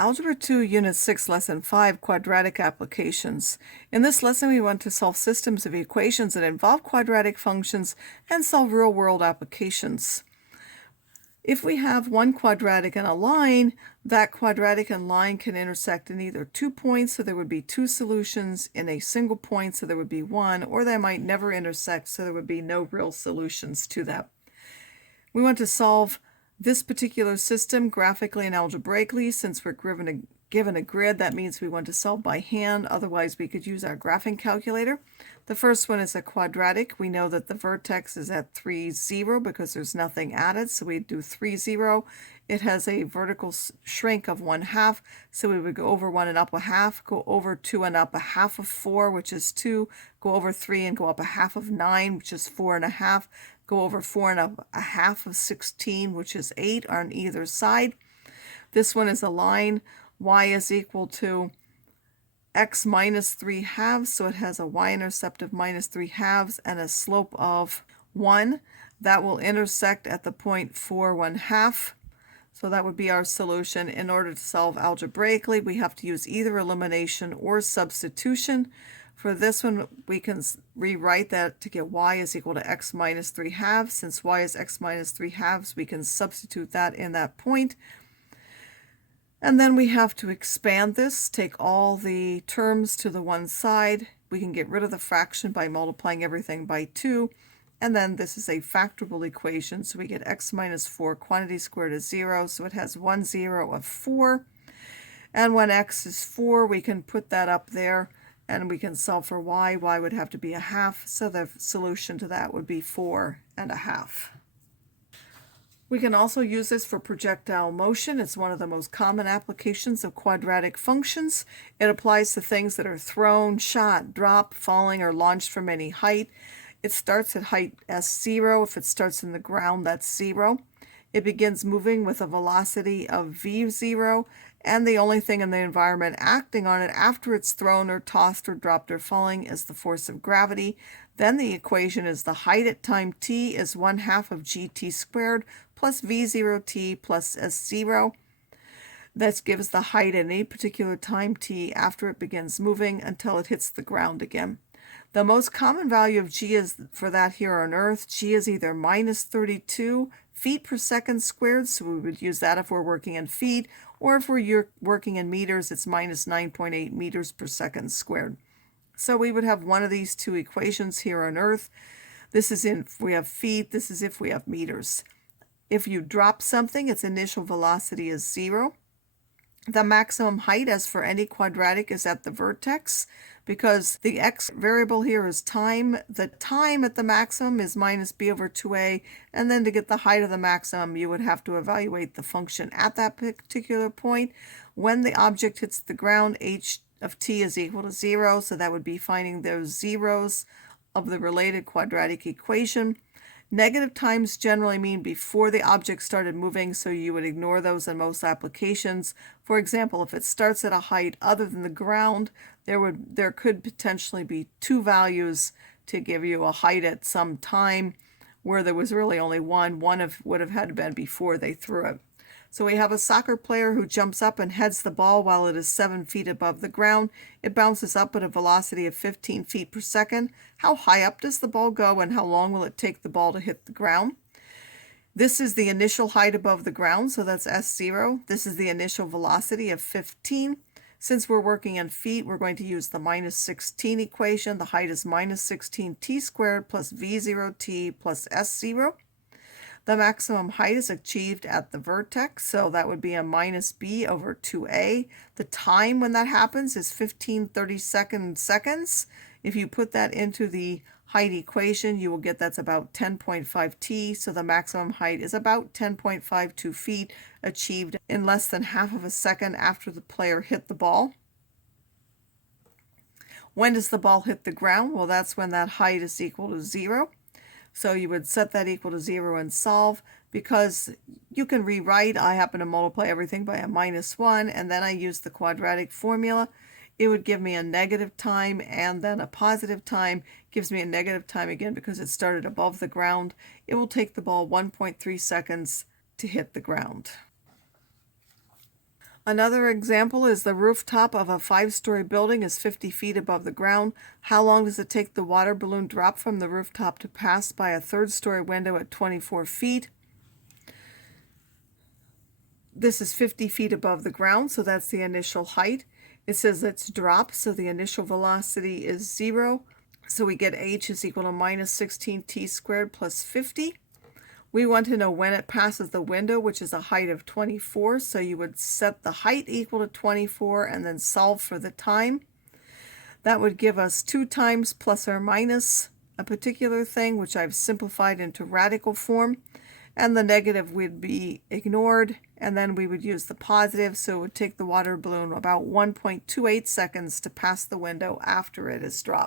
Algebra 2, Unit 6, Lesson 5, Quadratic Applications. In this lesson, we want to solve systems of equations that involve quadratic functions and solve real-world applications. If we have one quadratic and a line, that quadratic and line can intersect in either 2 points, so there would be 2 solutions, in a single point, so there would be 1, or they might never intersect, so there would be no real solutions to that. We want to solve this particular system graphically and algebraically. Since we're given a grid, that means we want to solve by hand. Otherwise, we could use our graphing calculator. The first one is a quadratic. We know that the vertex is at 3, 0 because there's nothing added, so we do 3, 0. It has a vertical shrink of 1/2, so we would go over 1 and up 1/2, go over 2 and up 1/2 of 4, which is 2, go over 3 and go up 1/2 of 9, which is 4 1/2, go over 4 and up 1/2 of 16, which is 8 on either side. This one is a line. Y is equal to x minus 3/2, so it has a y-intercept of minus 3/2 and a slope of 1. That will intersect at the point 4, 1/2. So that would be our solution. In order to solve algebraically, we have to use either elimination or substitution. For this one, we can rewrite that to get y is equal to x minus 3/2. Since y is x minus 3/2, we can substitute that in that point. And then we have to expand this, take all the terms to the one side. We can get rid of the fraction by multiplying everything by 2. And then this is a factorable equation, so we get x minus 4 quantity squared is 0, so it has 1 0 of 4. And when x is 4, we can put that up there, and we can solve for y. Y would have to be 1/2, so the solution to that would be 4 1/2. We can also use this for projectile motion. It's one of the most common applications of quadratic functions. It applies to things that are thrown, shot, dropped, falling, or launched from any height. It starts at height s0. If it starts in the ground, that's 0. It begins moving with a velocity of v0, and the only thing in the environment acting on it after it's thrown or tossed or dropped or falling is the force of gravity. Then the equation is the height at time t is 1/2 of gt squared plus v0t plus s0. That gives the height at any particular time t after it begins moving until it hits the ground again. The most common value of g is for that here on Earth. G is either minus 32 feet per second squared, so we would use that if we're working in feet, or if we're working in meters, it's minus 9.8 meters per second squared. So we would have one of these two equations here on Earth. This is if we have feet, this is if we have meters. If you drop something, its initial velocity is 0. The maximum height, as for any quadratic, is at the vertex. Because the x variable here is time, the time at the maximum is minus b over 2a, and then to get the height of the maximum, you would have to evaluate the function at that particular point. When the object hits the ground, h of t is equal to 0, so that would be finding those zeros of the related quadratic equation. Negative times generally mean before the object started moving, so you would ignore those in most applications. For example, if it starts at a height other than the ground, there could potentially be 2 values to give you a height at some time where there was really only one. One would have had to been before they threw it. So we have a soccer player who jumps up and heads the ball while it is 7 feet above the ground. It bounces up at a velocity of 15 feet per second. How high up does the ball go, and how long will it take the ball to hit the ground? This is the initial height above the ground, so that's s0. This is the initial velocity of 15. Since we're working in feet, we're going to use the minus 16 equation. The height is minus 16t squared plus v0t plus s0. The maximum height is achieved at the vertex, so that would be a minus b over 2a. The time when that happens is 15/32 seconds. If you put that into the height equation, you will get that's about 10.5 t, so the maximum height is about 10.52 feet, achieved in less than half of a second after the player hit the ball. When does the ball hit the ground? Well, that's when that height is equal to 0. So you would set that equal to 0 and solve. Because you can rewrite, I happen to multiply everything by a minus 1, and then I use the quadratic formula. It would give me a negative time and then a positive time. Gives me a negative time again because it started above the ground. It will take the ball 1.3 seconds to hit the ground. Another example is the rooftop of a 5-story building is 50 feet above the ground. How long does it take the water balloon drop from the rooftop to pass by a 3rd-story window at 24 feet? This is 50 feet above the ground, so that's the initial height. It says it's drop, so the initial velocity is 0. So we get h is equal to minus 16t squared plus 50. We want to know when it passes the window, which is a height of 24. So you would set the height equal to 24 and then solve for the time. That would give us 2 times plus or minus a particular thing, which I've simplified into radical form. And the negative would be ignored, and then we would use the positive, so it would take the water balloon about 1.28 seconds to pass the window after it is dropped.